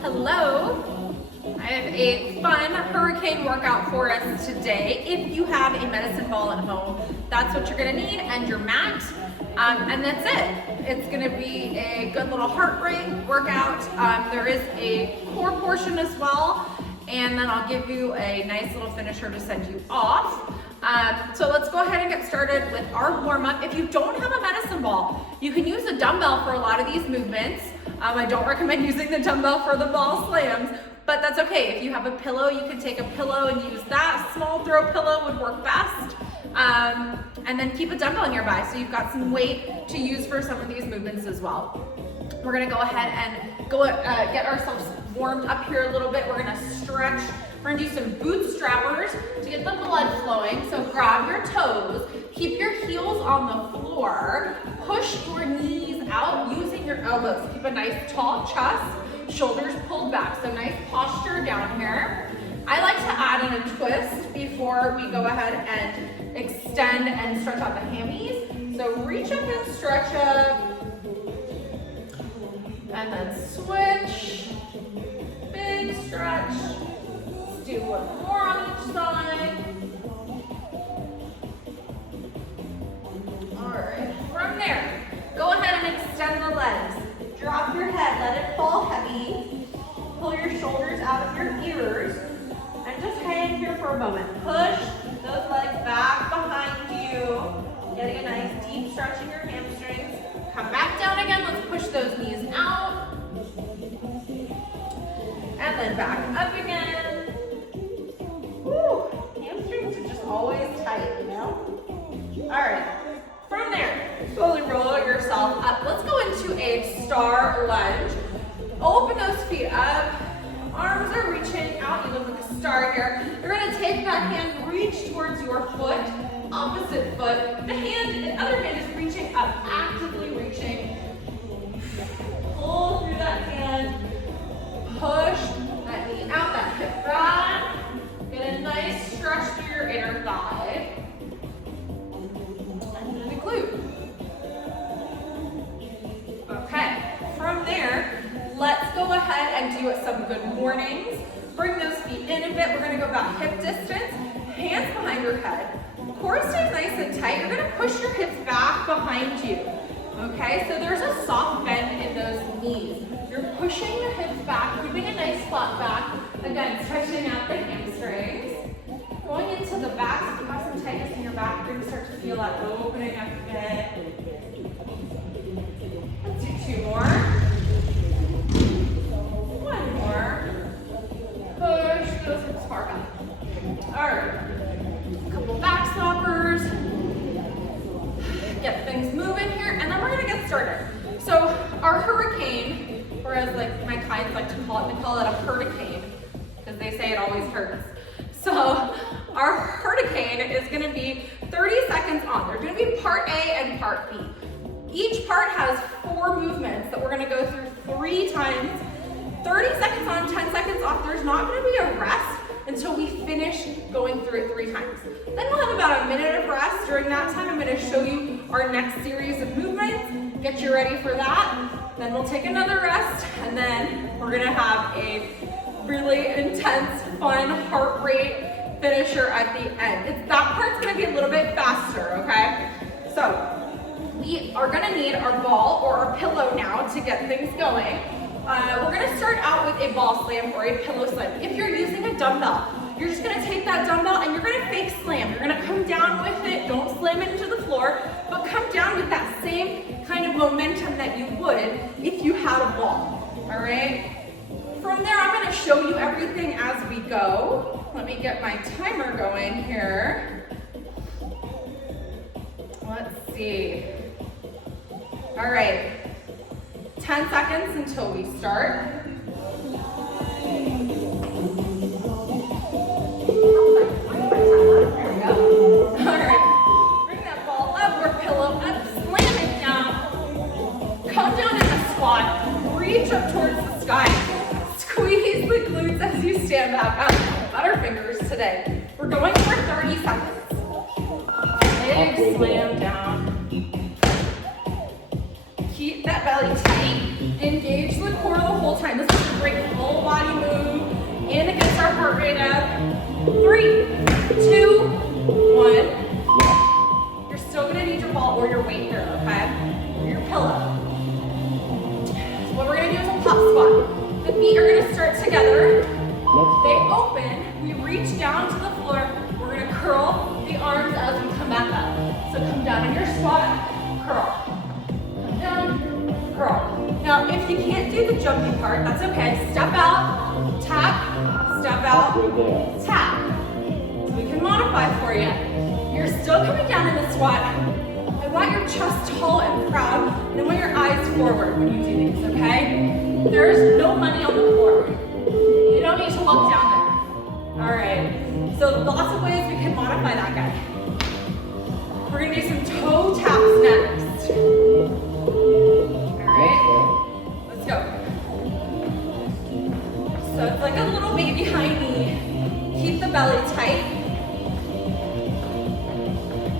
Hello. I have a fun hurricane workout for us today. If you have a medicine ball at home, that's what you're gonna need, and your mat, and that's it. It's gonna be a good little heart rate workout. There is a core portion as well, and then I'll give you a nice little finisher to send you off. So let's go ahead and get started with our warm-up. If you don't have a medicine ball, you can use a dumbbell for a lot of these movements. I don't recommend using the dumbbell for the ball slams, but that's okay. If you have a pillow, you can take a pillow and use that. Small throw pillow would work best. And then keep a dumbbell nearby so you've got some weight to use for some of these movements as well. We're gonna go ahead and get ourselves warmed up here a little bit. We're gonna stretch. We're gonna do some bootstrappers to get the blood flowing. So grab your toes, keep your heels on the floor, push your knees out using your elbows. Keep a nice tall chest, shoulders pulled back. So nice posture down here. I like to add in a twist before we go ahead and extend and stretch out the hammies. So reach up and stretch up, and then switch, big stretch. Do one more on each side. All right, from there, go ahead and extend the legs. Drop your head, let it fall heavy. Pull your shoulders out of your ears, and just hang here for a moment. Push those legs back behind you, getting a nice deep stretch in your hamstrings. Come back down again, let's push those knees out. And then back up again. Woo, hamstrings are just always tight, you know? All right, from there, slowly roll yourself up. Let's go into a star lunge. Open those feet up. Arms are reaching out. You look like a star here. You're gonna take that hand, reach towards your foot, opposite foot. The other hand is reaching up, actively reaching. Pull through that hand. Push that knee out, that hip back. Get a nice stretch through your inner thigh. And then the glute. Okay, from there, let's go ahead and do some good mornings. Bring those feet in a bit. We're gonna go about hip distance, hands behind your head. Core stays nice and tight. You're gonna push your hips back behind you. Okay, so there's a soft bend in those knees. You're pushing your hips back, keeping a nice flat back. Again, stretching out the hamstrings. Going into the back, so if you have some tightness in your back, you're gonna start to feel that opening up a bit. Let's do two more. One more. Push those hips far back. All right, a couple back stoppers. Get things moving here, and then we're gonna get started. So our hurricane, or as like my clients like to call it, they call it a hurricane because they say it always hurts. So our hurricane is gonna be 30 seconds on. There's gonna be part A and part B. Each part has 4 movements that we're gonna go through 3 times. 30 seconds on, 10 seconds off. There's not gonna be a rest until we finish going through it 3 times. Then we'll have about a minute of rest. During that time, I'm gonna show you our next series of movements, get you ready for that. Then we'll take another rest, and then we're gonna have a really intense, fun heart rate finisher at the end. That part's gonna be a little bit faster, okay? So we are gonna need our ball or our pillow now to get things going. We're gonna start out with a ball slam or a pillow slam. If you're using a dumbbell, you're just gonna take that dumbbell and you're gonna fake slam. You're gonna come down with it, don't slam it into the floor, but come down with that same kind of momentum that you would if you had a ball, all right? From there, I'm gonna show you everything as we go. Let me get my timer going here. Let's see. All right, 10 seconds until we start. There we go. All right, bring that ball up or pillow up, slam it down. Come down in a squat, reach up towards the sky. Squeeze the glutes as you stand back up. Butterfingers today. We're going for 30 seconds. Big slam down. Keep that belly tight. Engage the core the whole time. This is a great full body move. And it gets our heart rate up. 3, 2, 1. You're still gonna need your ball or your weight here, okay? Or your pillow. So what we're gonna do is a pop squat. The feet are gonna start together. They open. We reach down to the floor. We're gonna curl the arms as we come back up. So come down in your squat, curl. Come down, curl. Now, if you can't do the jumping part, that's okay. Step out, tap, step out, tap. So we can modify for you. You're still coming down in the squat. I want your chest tall and proud, and I want your eyes forward when you do these, okay? There's no money on the floor. You don't need to look down there. All right, so lots of ways we can modify that guy. We're gonna do some toe taps next. All right, let's go. So it's like a little baby high knee. Keep the belly tight.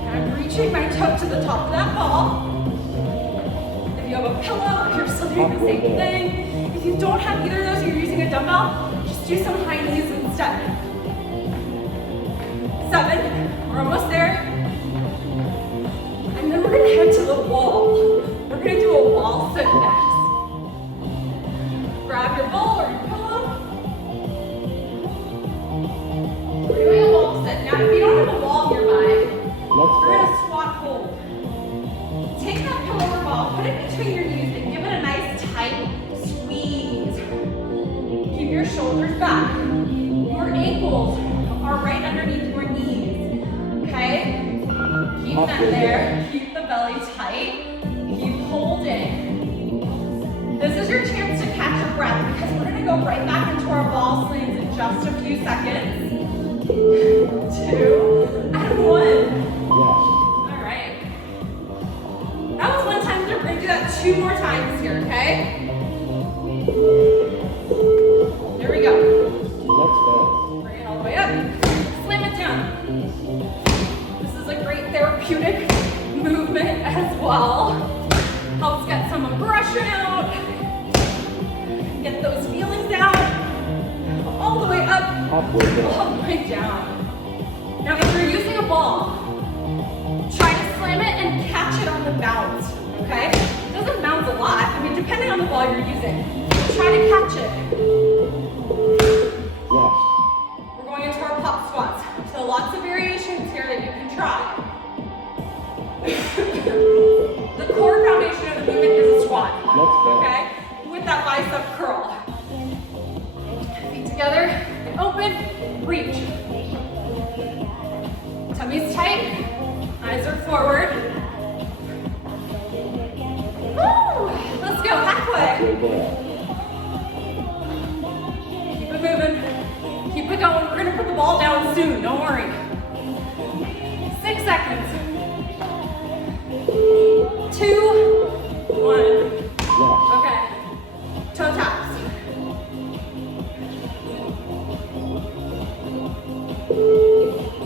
And I'm reaching my toe to the top of that ball. If you have a pillow, you're still doing the same thing. If you don't have either of those, you're using a dumbbell, just do some high knees instead. 7, we're almost there. And then we're gonna head to the wall. We're gonna do a wall sit next. Grab your ball or your pillow. We're doing a wall sit. Now, if you don't have a wall nearby, we're gonna squat hold. Take that pillow or ball, put it between your knees, and give it a nice tight squeeze. Keep your shoulders back. Your ankles are right underneath your knees. Okay? Keep that there. Keep the belly tight. Keep holding. This is your chance to catch your breath because we're gonna go right back into our ball slings in just a few seconds. 2 and 1. All right. That was one time. We're gonna do that 2 more times here, okay? There we go. Bring it all the way up. Slam it down. This is a great therapeutic movement as well. Helps get some aggression out. Get those feelings out. All the way up. All the way down. Now if you're using a ball, try to slam it and catch it on the bounce. Okay? It doesn't bounce a lot. I mean, depending on the ball you're using. Try to catch it. We're going into our pop squats. So lots of variations here that you can try. The core foundation of the movement is a squat. Okay? With that bicep curl. Feet together, and open, reach. Tummy's tight, eyes are forward. Woo! Let's go, halfway. Keep it moving. Keep it going. We're gonna put the ball down soon, don't worry. 6 seconds. 2, 1. Okay. Toe taps.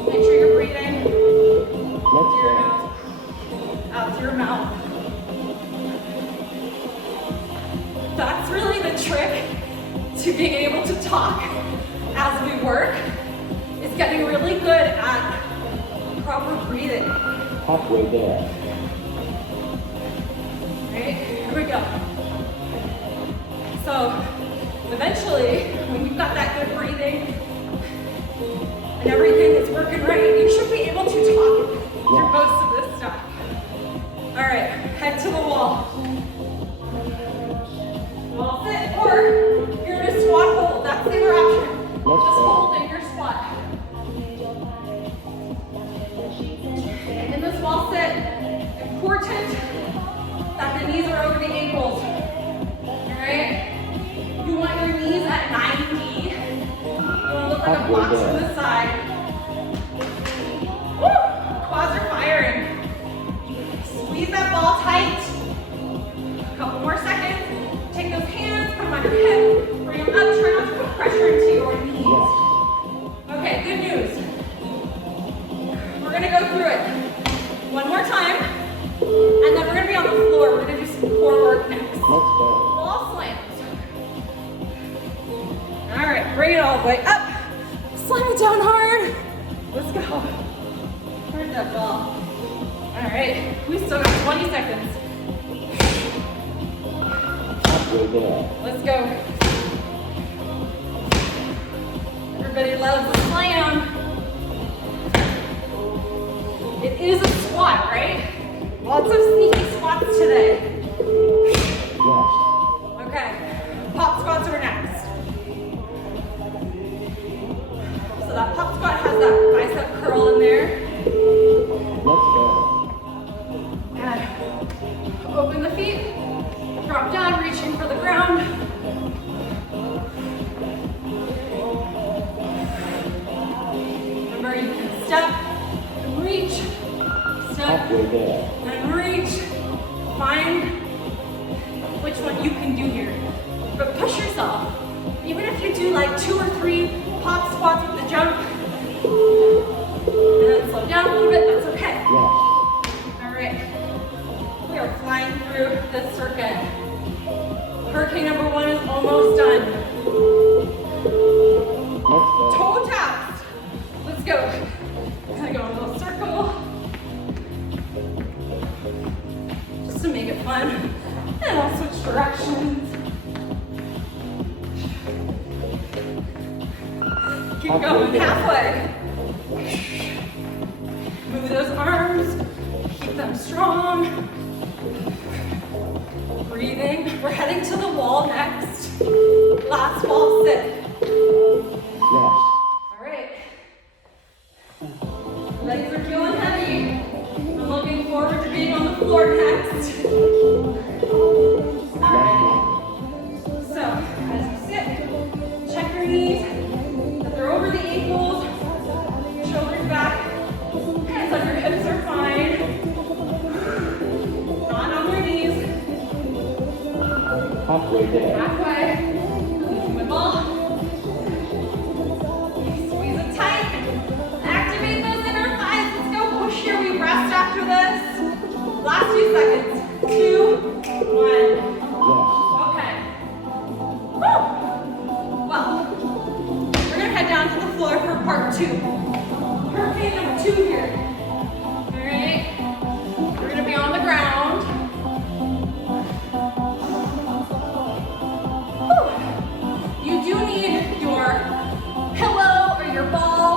Make sure you're breathing. Through your nose. Out through your mouth. That's really the trick to being able to talk as we work, is getting really good at proper breathing. Halfway there. Right, here we go. So eventually, when you've got that good breathing and everything is working right, you should be able to talk through most of this stuff. All right, head to the wall. Wall sit, or you're in a squat hold. That's the other option. Just holding your squat. In this wall sit, important that the knees are over the ankles. Alright? You want your knees at 90. You want to look like a box to the side. Woo! Quads are firing. Squeeze that ball tight. A couple more seconds. Take those hands, put them on your hip, bring them up, try not to put pressure into your knees. Okay, good news. We're gonna go through it one more time, and then we're gonna be on the floor. We're gonna do some core work halfway up. Slam it down hard. Let's go. Hard that ball. All right, we still got 20 seconds. Halfway there. Let's go. Everybody loves the slam. It is a squat, right? Lots of sneaky squats today. Yes. Okay, pop squats are next. So that pop squat has that bicep curl in there. Let's go. And open the feet, drop down, reaching for the ground. Remember, you can step and reach, step Halfway there. and reach. Find which one you can do here. But push yourself. Even if you do like 2 or 3 pop squats with the jump, and then slow down a little bit, that's okay. Yes. All right. We are flying through this circuit. Hurricane number 1 is almost done. Let's go. Toe taps. Let's go. Gonna go in a little circle. Just to make it fun. And I'll switch directions. Keep going halfway. Move those arms. Keep them strong. Breathing. We're heading to the wall next. Last wall sit. Yes. All right. Legs are feeling heavy. I'm looking forward to being on the floor next. All right. So, as you sit, check your knees. If they're over the ankles, shoulders back, hands on your hips are fine. Not on your knees. Halfway there. Halfway. Releasing the ball. Squeeze it tight. Activate those inner thighs. Let's go. Push here. We rest after this. Last few seconds. 2, 1. Yes. Okay. Woo. Well, we're gonna head down to the floor for part 2. Hurricane number 2 here. All right. We're gonna be on the ground. Whew. You do need your pillow or your ball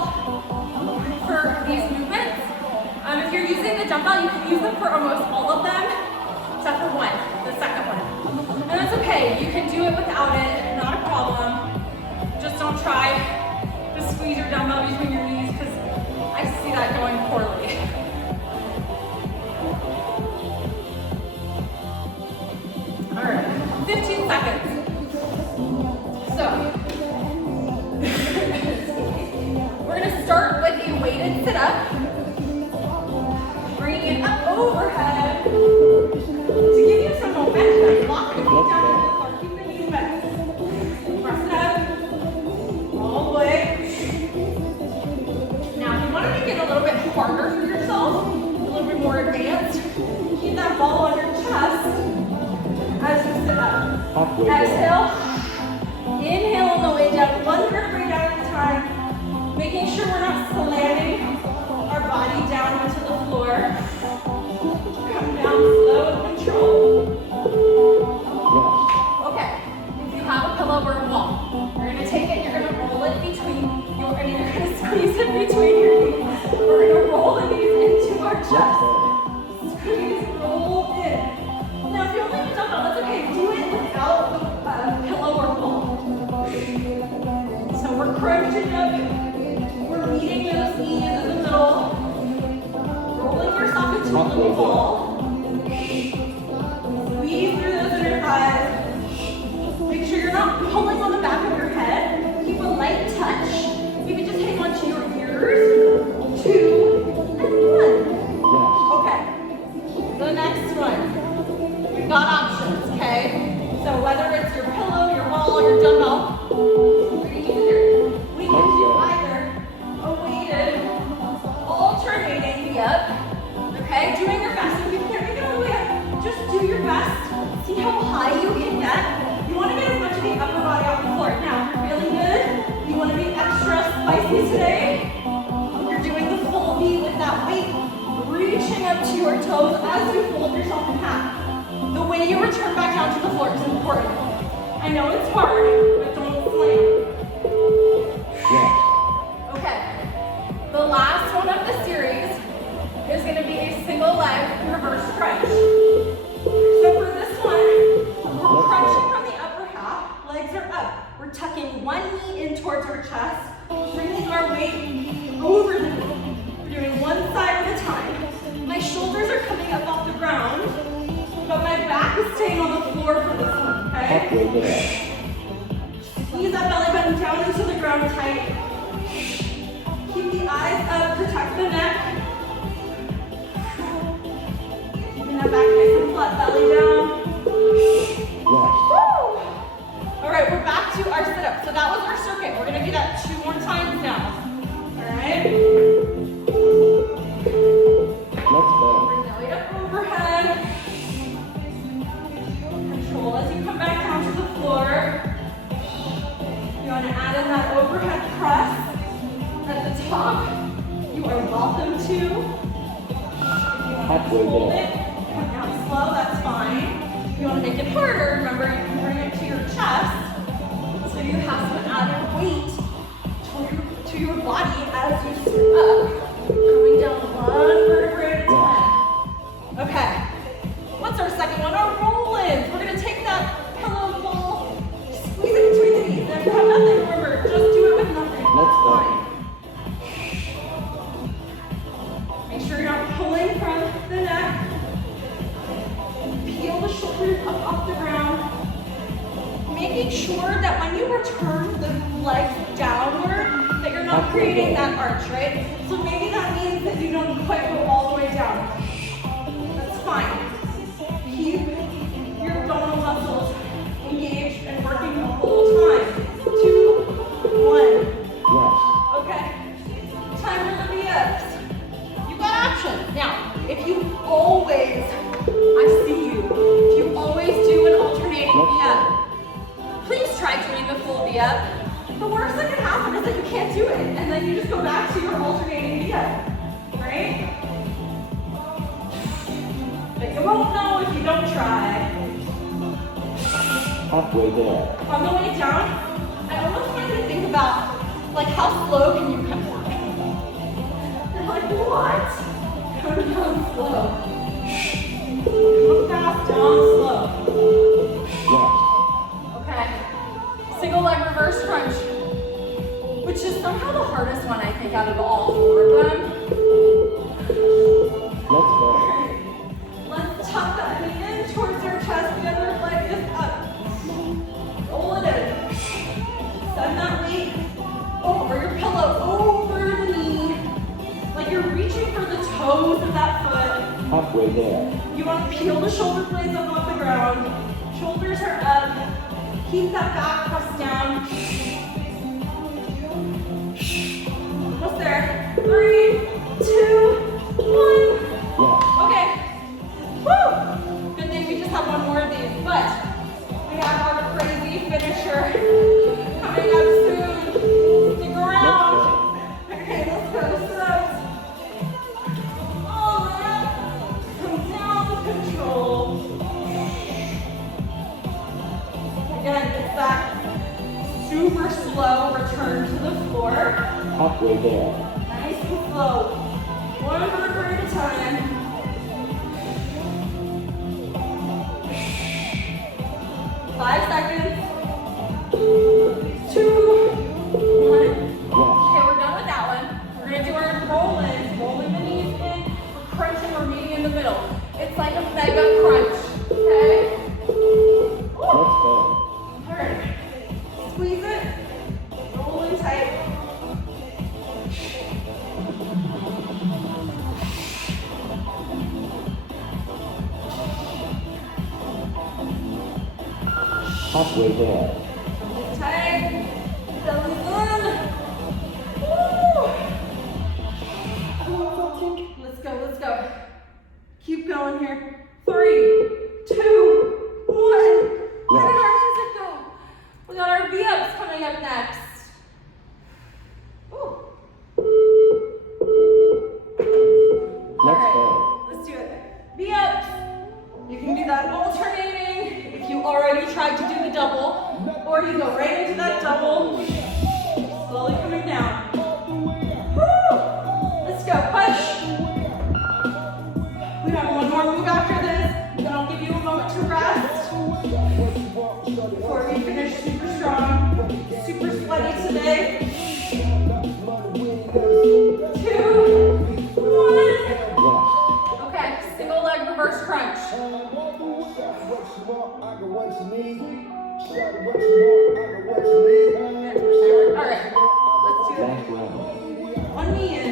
for these movements. If you're using the dumbbell, you can use them for almost all of them, except for one, the second one. And that's okay. You can do it without it, not a problem. Just don't try to squeeze your dumbbell between your knees because I see that going poorly. All right, 15 seconds. So, we're gonna start with a weighted sit-up. Bringing it up overhead to give you some momentum. Lock the feet down to the floor. Keep the knees bent. Press it up. All the way. Now, if you want to make it a little bit harder for yourself, a little bit more advanced, keep that ball on your chest as you sit up. Halfway there. Exhale. Inhale on the way down. 1 vertebrae down at a time. Making sure we're not slamming our body down into the floor. Come down slow and control. Yes. Okay, if you have a pillow or a ball, you're gonna take it, you're gonna roll it between your, and you're gonna squeeze it between your knees. We're gonna roll the knees into our Let's chest. go. Squeeze, roll in. Now, if you only have a dumbbell, that's okay. Do it without the pillow or ball. So we're crunching up. We're meeting those knees in the middle. Rolling yourself into a little ball. Squeeze through those inner thighs. Make sure you're not pulling on the back of your head. Keep a light touch. Maybe just hang on to your ears. 2 and 1. Yes. Okay. The next one. We've got options, okay? So whether it's your pillow, your ball, or your dumbbell, pretty easy here. We can do either a weighted, alternating the up, okay? Doing your best. If you can't make it all the way up, just do your best. See how high you can get. You want to get as much of the upper body off the floor. Now, if you're feeling good, you want to be your toes as you fold yourself in half. The way you return back down to the floor is important. I know it's hard, but don't slam. Yes. Okay. The last one of the series is going to be a single leg reverse crunch. So for this one, we're crunching from the upper half. Legs are up. We're tucking one knee in towards our chest, bringing our weight over the knee. We're doing one side at a time. My shoulders are coming up off the ground, but my back is staying on the floor for this one, okay? Halfway there. Squeeze that belly button down into the ground tight. Keep the eyes up, protect the neck. Keeping that back nice and flat, belly down. Yes. Woo! All right, we're back to our sit-up. So that was our circuit. We're gonna do that 2 more times now. All right? Let's go. Bring belly up overhead. Control as you come back down to the floor. You want to add in that overhead press at the top. You are welcome to. If you want to hold it, come down slow, that's fine. If you want to make it harder, remember you can bring it to your chest. So you have some added weight to your body as you sit up. Coming down one vertebrae at a time. Okay. What's our second one? Our roll-ins. We're going to take that pillow ball, squeeze it between the knees. And if you have nothing, remember, just do it with nothing. Let's go. Fine. Make sure you're not pulling from the neck. Peel the shoulders up off the ground. Making sure that when you return the legs downward, that you're not creating that arch, right? So maybe that means that you don't quite go all the way down. That's fine. Keep your abdominal muscles engaged and working the whole time. 2, 1. Yes. Okay. Time for the V-ups. You got options. Now, if you always, I see you, if you always do an alternating V-up, please try doing the full V-up. The worst that can happen is that you can't do it, and then you just go back to your alternating V-up, right? But you won't know if you don't try. Halfway there. On the way down, I almost want you to think about, like, how slow can you come down? You're like, what? Come down slow. Come fast, down slow. Yes. Okay. Single leg reverse crunch, which is somehow the hardest one, I think, out of all 4 of them. Let's go. Let's tuck that knee in towards your chest. The other leg is up. Roll it in. Send that weight over your pillow, over the knee. Like you're reaching for the toes of that foot. Halfway there. You want to peel the shoulder blades up off the ground. Shoulders are up. Keep that back pressed down. Almost there. 3, 2, 1. Yes. Okay. Woo! Good thing we just have one more of these, but we have our crazy finisher coming up soon. Stick around. Okay, let's go. Sit-ups. All the way up. Come down with control. Again, it's that super slow return to the floor. Halfway there. Nice and slow. One vertebrae at a time. Five seconds. 2, 1. Yes. Okay, we're done with that one. We're gonna do our roll-ins, rolling the knees in, we're crunching, we're meeting in the middle. It's like a mega crunch, okay? Let's go. All right. Squeeze it, roll in tight. Halfway there. Tight, belly in. Woo! Let's go, let's go. Keep going here. 3, 2, 1. Where did our music go? We got our V-ups coming up next. Ooh. Let's go. Let's do it. double, or you go right into that double, slowly coming down. Woo! Let's go, push. We have one more move after this, then I'll give you a moment to rest before we finish super strong, super sweaty today. 2, 1. Okay, single leg reverse crunch. All right, let's do it. One knee in.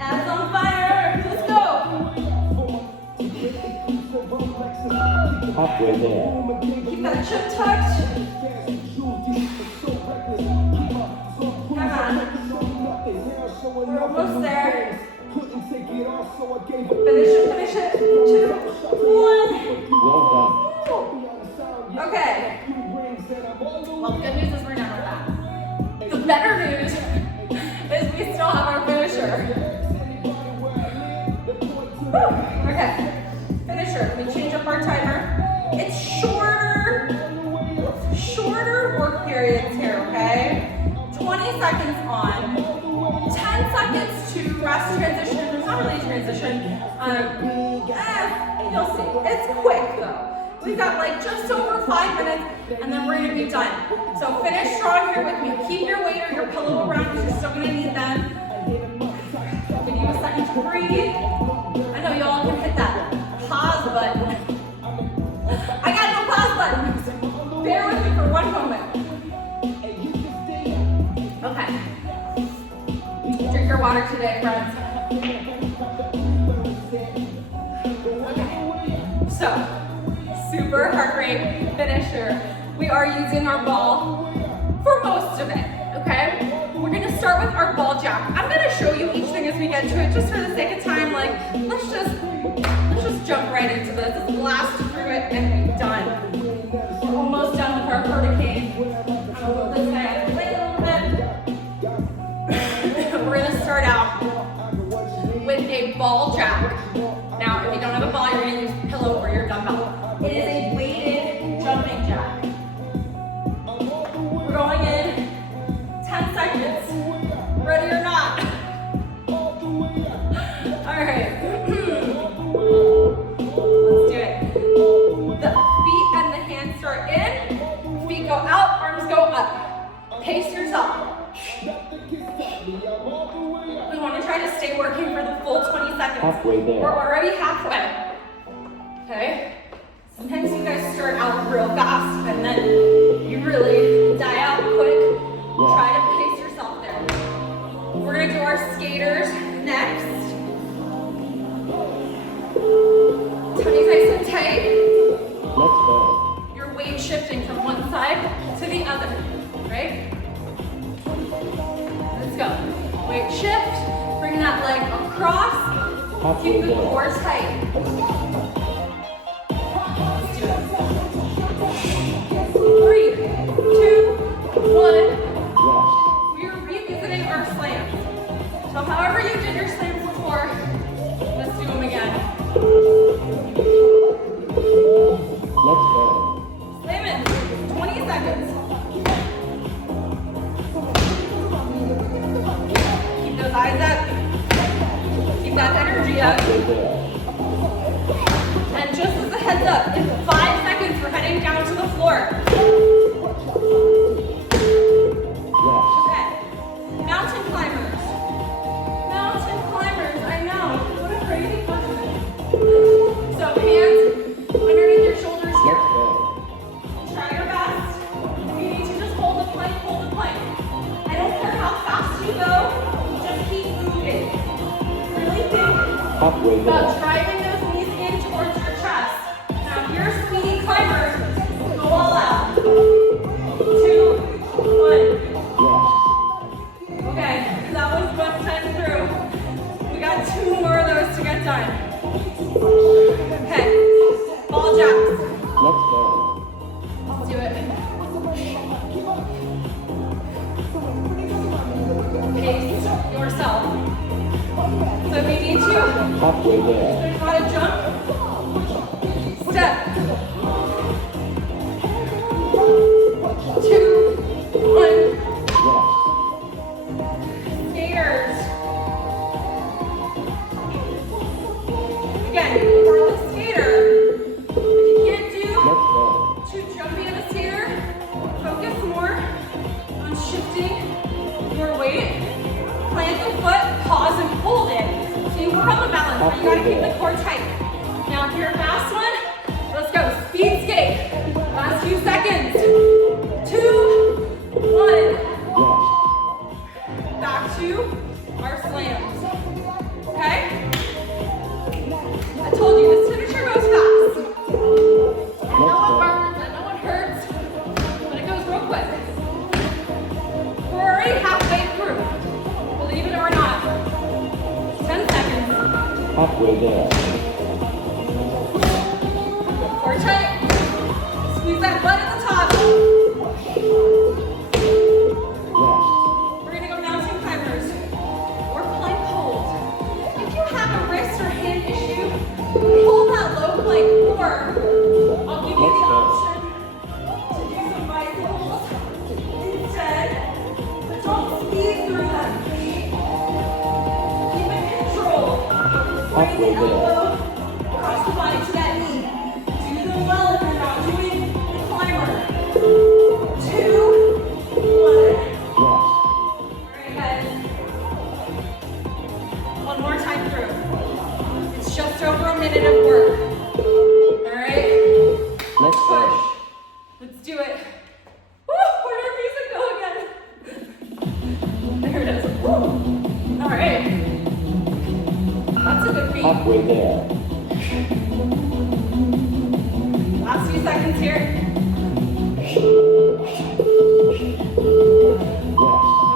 Abs on fire. Let's go. Halfway there. Keep that chin tucked. Come on. We're almost there. Finish it. 2, 1. Well done. Okay. Well, the good news is we're done with that. The better news is we still have our finisher. Woo. Okay. Finisher. Let me change up our timer. It's shorter work periods here, okay? 20 seconds on, 10 seconds to rest transition. There's not really a transition. You'll see. It's quick though. We've got like just over 5 minutes and then we're gonna be done. So finish strong here with me. Keep your weight or your pillow around because you're still gonna need them. Give you a second to breathe. I know y'all can hit that pause button. I got no pause button. So bear with me for one moment. Okay. Drink your water today, friends. Okay. So, super heart rate finisher. We are using our ball for most of it, okay? We're gonna start with our ball jack. I'm gonna show you each thing as we get to it, just for the sake of time. Like, let's just jump right into this. Let's blast through it and be done. We're almost done with our hurricane. I'm gonna move this way a little bit. We're gonna start out with a ball jack. Now, if you don't have a ball, you're gonna use a pillow or your dumbbell. It is a weighted jumping jack. We're going in 10 seconds. Ready or not? All right. Let's do it. The feet and the hands start in. Feet go out, arms go up. Pace yourself. We want to try to stay working for the full 20 seconds. Halfway there. We're already halfway. Okay? Sometimes you guys start out real fast and then you really die out quick. Try to pace yourself there. We're gonna do our skaters next. Tummy nice and tight. Let's go. Your weight shifting from one side to the other, right? Let's go. Weight shift. Bring that leg across. Keep the core tight. Let's do it. 3, 2, 1. Rest. We are revisiting our slams. So however you did your slams before, let's do them again. Let's go. Slam it. 20 seconds. Keep those eyes up. Keep that energy up. Halfway there. And just as a heads up, in 5 seconds, we're heading down to the floor. Rest. Okay. Mountain climbers. Mountain climbers, I know. What a crazy question. So hands underneath your shoulders Let's here. go. Try your best. If you need to just hold the plank, hold the plank. I don't care how fast you go, just keep moving. Really think Halfway about there. driving those knees in towards your chest. Now, if you're a speedy climber, go all out. 2, 1. Rest. Okay, that was 110 through. We got 2 more of those to get done. Okay, ball jacks. Let's go. Let's do it. Pace yourself. So if you need Halfway there. Learn how to jump. Step. 2, 1. Rest. Skaters. Again, for the skater, if you can't do Let's go. too jumpy of a skater, focus more on shifting your weight. Plant the foot, pause, and hold it. So you work on the balance, but you gotta keep the core tight. Now, if you're a fast one, let's go. Speed skate. Last few seconds. 2, 1. Rest. Back to our slams. Okay? I told you, this finisher goes fast. I know it burns, I know it hurts, but it goes real quick. We're already halfway through, believe it or not. 10 seconds. Halfway there. Core tight. Squeeze that butt at the top. Rest. We're gonna go mountain climbers or plank hold. If you have a wrist or hand issue, hold that low plank, or I'll give you the option to do some bicycles instead. But don't speed through them. Keep it controlled. Bring the elbow across the body to that knee. Do them well if you're not doing the climber. 2, 1. Rest. Alright guys, one more time through. It's just over a minute of work. Alright, Let's push. go. Let's do it. Woo, where'd our music go again? There it is. Woo. Alright, that's a good beat. Halfway there. Last few seconds here. Rest.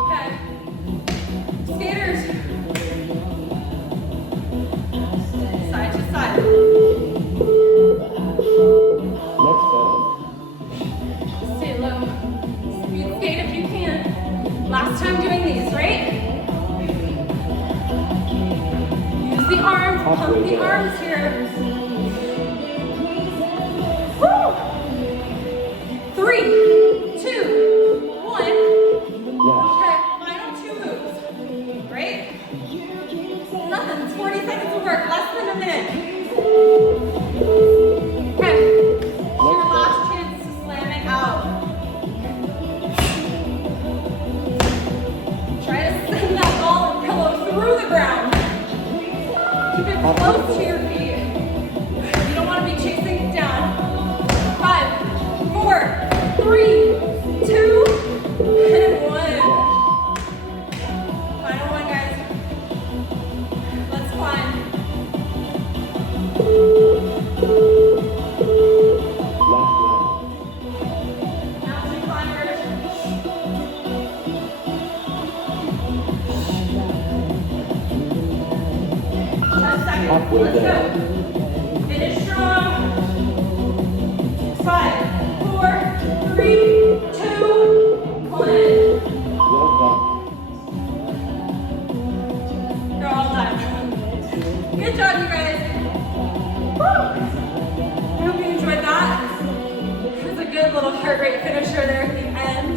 Okay. Skaters. Side to side. Let's go. Stay low. Speed skate if you can. Last time doing these, right? Use the arms, pump the arms here. Woo! 3, 2, 1. Rest. Okay, final 2 moves. Right? Nothing, it's 40 seconds of work, less than a minute. Okay, your last chance to slam it out. Try to send that ball and pillow through the ground. Keep it close to your feet. You don't want to be chasing it down. 5, 4, 3, 2, and 1. Final one, guys. Let's climb. Last round. Mountain climbers. Seconds. Halfway Let's there. go. Finish strong. 5, 4, 3, 2, 1. Well done. You're all done. Good job, you guys. Woo! I hope you enjoyed that. It was a good little heart rate finisher there at the end.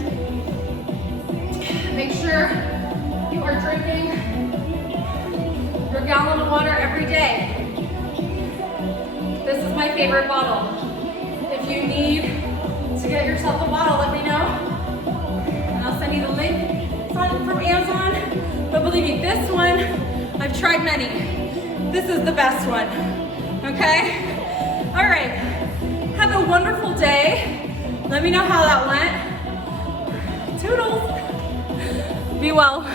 Make sure you are drinking your gallon of water every day. This is my favorite bottle. If you need to get yourself a bottle, let me know. And I'll send you the link. It's from Amazon. But believe me, this one, I've tried many. This is the best one. Okay? All right. Have a wonderful day. Let me know how that went. Toodles. Be well.